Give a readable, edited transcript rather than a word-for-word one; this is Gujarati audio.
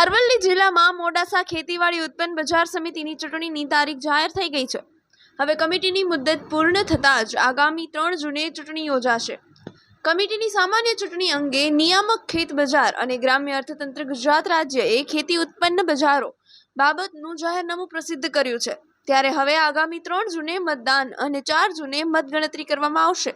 અરવલ્લી જિલ્લામાં મોડાસા ખેતીવાડી ઉત્પન્ન બજાર સમિતિની ચૂંટણીની તારીખ જાહેર થઈ ગઈ છે। હવે કમિટીની મુદ્દત પૂર્ણ થતાં જ આગામી 3 જૂને ચૂંટણી યોજાશે। કમિટીની સામાન્ય ચૂંટણી અંગે નિયામક ખેત બજાર અને ગ્રામ્ય અર્થતંત્ર ગુજરાત રાજ્યએ ખેતી ઉત્પન્ન બજારો બાબતનું જાહેરનામું પ્રસિદ્ધ કર્યું છે। ત્યારે હવે આગામી 3 જૂને મતદાન અને 4 જૂને મતગણતરી કરવામાં આવશે।